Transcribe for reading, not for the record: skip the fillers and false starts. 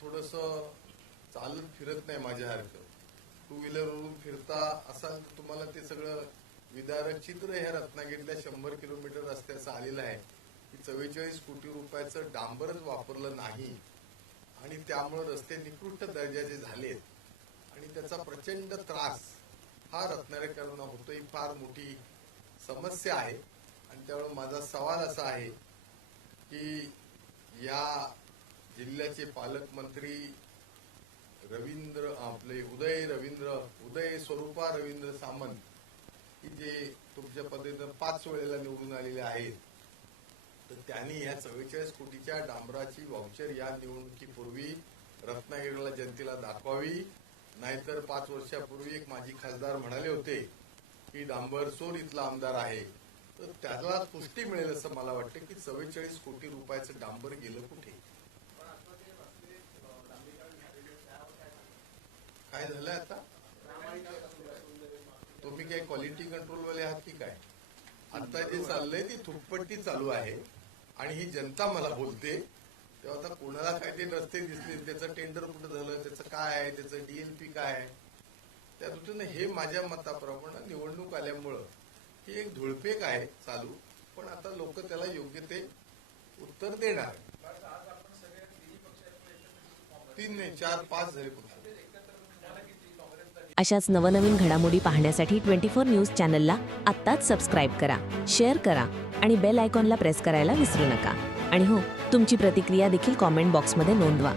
थोडंसं चालत फिरत नाही माझ्यासारखं, टू व्हीलरवरून फिरता असाल तर तुम्हाला ते सगळं विदारक चित्र ह्या रत्नागिरीतल्या 100 किलोमीटर रस्त्याचं आलेलं आहे की 44 कोटी रुपयाचं डांबरच वापरलं नाही आणि त्यामुळे रस्ते निकृष्ट दर्जाचे झालेत आणि त्याचा प्रचंड त्रास हा रत्नागिरीकरांना होतो. ही फार मोठी समस्या आहे आणि त्यामुळे माझा सवाल असा आहे की या जिल्ह्याचे पालकमंत्री उदय स्वरूपा रवींद्र सामंत की जे तुमच्या पद्धतीनं 5 वेळेला निवडून आलेले आहेत, तर त्यांनी या 44 कोटीच्या डांबराची वाउचर या निवडणुकीपूर्वी रत्नागिरीला जनतेला दाखवावी. नाहीतर 5 वर्षापूर्वी एक माजी खासदार म्हणाले होते की डांबर चोर इथला आमदार आहे, तर त्याला पुष्टी मिळेल असं मला वाटतं की 44 कोटी रुपयाचं डांबर गेलं कुठे, काय झालं. आता तुम्ही काय क्वालिटी कंट्रोल वाले आहात की काय? आता जे चाललंय ती थुकपट्टी चालू आहे आणि ही जनता मला बोलते, तेव्हा आता कोणाला काय ते रस्ते दिसले, त्याचं टेंडर कुठं झालं, त्याचं काय आहे, त्याचं डीएलपी काय आहे, त्या दृष्टीने हे माझ्या मताप्रमाणे निवडणूक आल्यामुळं ही एक धुळपेक आहे चालू, पण आता लोक त्याला योग्य ते उत्तर देणार. 3 नाही 4 5 झाले पक्ष. अशाच नवनवीन घडामोडी पाहण्यासाठी 24 न्यूज चॅनलला आत्ताच सबस्क्राईब करा, शेअर करा आणि बेल आयकॉनला प्रेस करायला विसरू नका. आणि हो, तुमची प्रतिक्रिया देखील कॉमेंट बॉक्समध्ये नोंदवा.